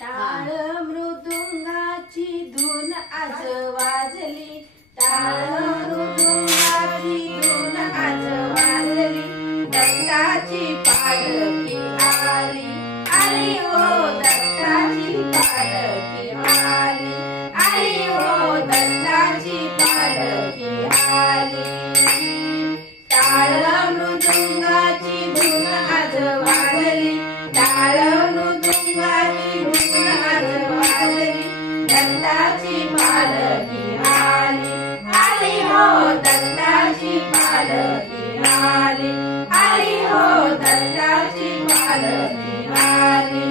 टाळ मृदुंगाची धून आज वाजली. टाळ मृदुंगाची धून आज वाजली. दत्ताची पालखी आली. आली हो दत्ताची पालखी आली. आली हो दत्ताची पालखी दत्ताची पालखी आली आई हो दत्ताची पालखी आली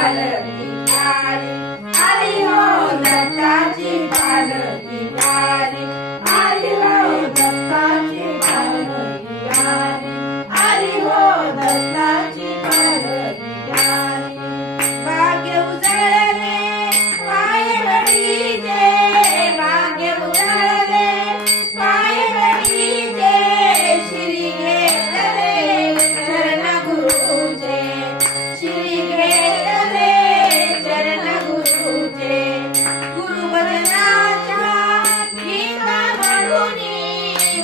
Hallelujah.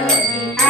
melody.